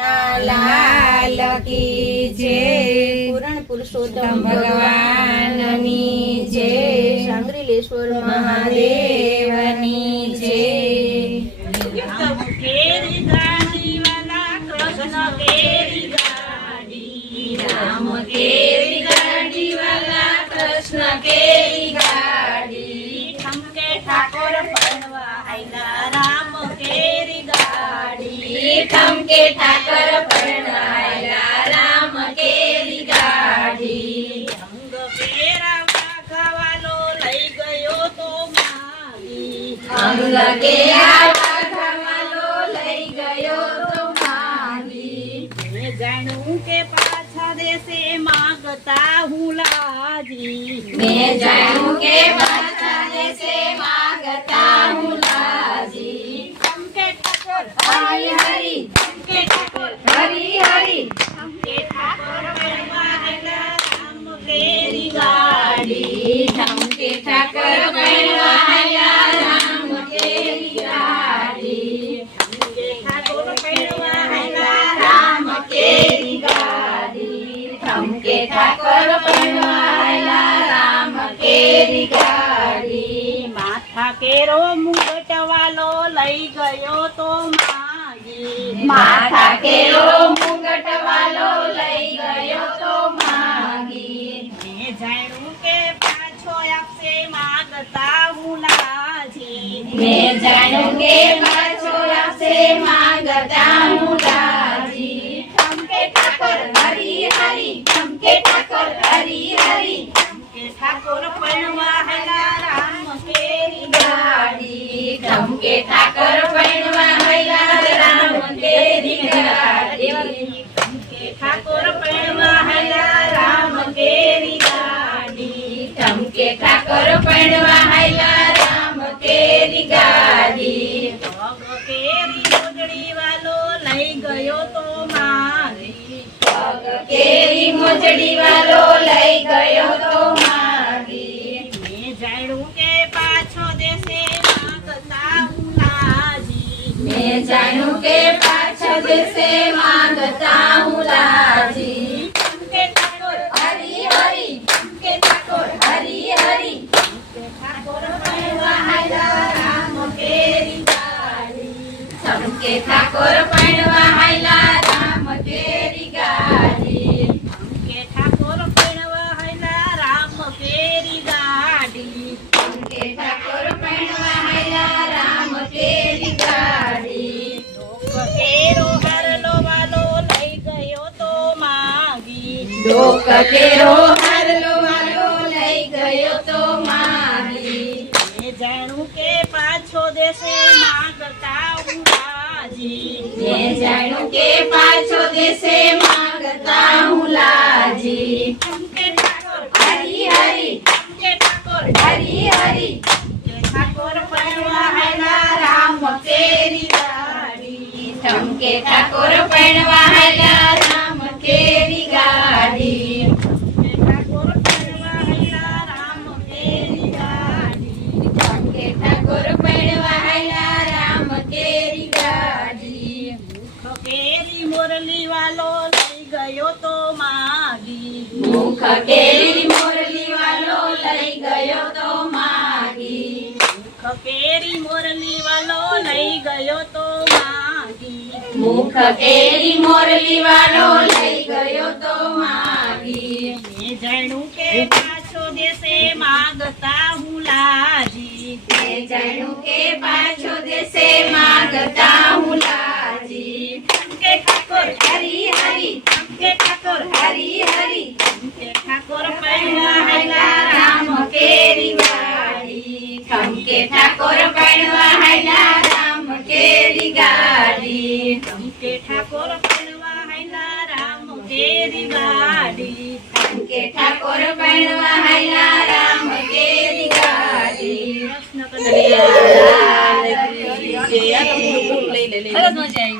लाल की जय। पूर्ण पुरुषोत्तम भगवाननी जय। सांग्रिलेश्वर महादेवनी जय। राम केरी गाड़ी वाला कृष्ण केरी गाड़ी, राम केरी गाड़ी वाला कृष्ण केरी गाड़ी, ठमके ठाकुर बनवा आइला राम केरी गाड़ी, ठमके ठाकर परणायला राम केरी गाड़ी। रंग पेरावा खावालो लई गयो तो मागी, अंग के आवा घमालो लई गयो तो मागी। मैं जानू के पाछा देसे मागता हूँ लाजी, मैं जानू के पाछा देसे मांगता हूँ लाजी। ठमके ठाकुर हरि हरि ठमके ठाकुर हरि हरि ठमके ठाकुर बनवा आइला राम केरी गाड़ी, ठमके ठाकर परणायला राम केरी गाड़ी। ठमके ठाकुर बनवा आइला राम केरी गाड़ी, ठमके ठाकर परणायला राम केरी गाड़ी। माथा केरो मुगट वालो लई गयो तो मागी, माथा केरो मुगट वालो लई गयो तो मागी। मैं जानू के पाछो आपसे मागता हूँ लाजी, मैं जानू के पाछो आपसे मांगता हूँ लाजी। ठमके ठाकर हरि हरि ठमके ठाकर हरि हरि ठमके ठाकुर बनवा आइला राम केरी गाड़ी। ठमके ठाकर परणायला राम केरी गाड़ी। ठमके ठाकुर बनवा आइला राम केरी गाड़ी, ठमके ठाकर परणायला राम केरी गाड़ी। पग केरी मोजड़ी वालो लई गयो तो मागी, पग केरी मोजड़ी वालो लई गयो तो मागी। मैं जाणू के पाछो देसे मागता हूँ लाजी, मैं जानू के पाछो देसे मांगता हूँ लाजी। ठमके ठाकुर हरि हरि ठमके ठाकुर हरि हरि ठमके ठाकुर बनवा आइला राम केरी गाड़ी। ठमके ठाकुर परणायला राम केरी गाड़ी। ठमके ठाकुर बनवा आइला राम केरी गाड़ी, ठमके ठाकुर परणायला राम केरी गाड़ी। लोक केरो हरलो वालो लई गयो तो मागी, डोक केरो हरलो वालो लई गयो तो मागी। मैं जानू के पाछो देसे मागता हूँ लाजी, मैं जानू के पाछो देसे मांगता हूँ लाजी। ठमके ठाकुर हरि हरि ठमके ठाकुर हरि हरि ठमके ठाकुर बनवा आइला राम केरी गाड़ी, ठमके ठाकुर परणायला राम केरी गाड़ी। ठमके ठाकुर बनवा आइला राम केरी गाड़ी, ठमके ठाकुर परणायला राम केरी गाड़ी। मुख केरी मुरली वालो लई गयो तो मागी, मुख केरी मुरली वालो लई गयो तो मागी। मुख केरी मुरली वालो लई गयो तो मागी, मुख केरी मोरली वालो लई गयो तो मागी। मैं जानू के पाछो देसे मागता हूँ लाजी, मैं जानू के पाछो देसे मांगता हूँ लाजी। ठमके ठाकुर हरि हरि ठमके ठाकुर हरि हरि ठमके ठाकुर बनवा आइला राम केरी गाड़ी। ठमके ठाकुर परणायला राम केरी गाड़ी। ठमके ठाकुर बनवा आइला राम केरी गाड़ी, ठमके ठाकुर परणायला राम केरी गाड़ी। कृष्ण कन्हैया लाल की जय। मजा आएगी।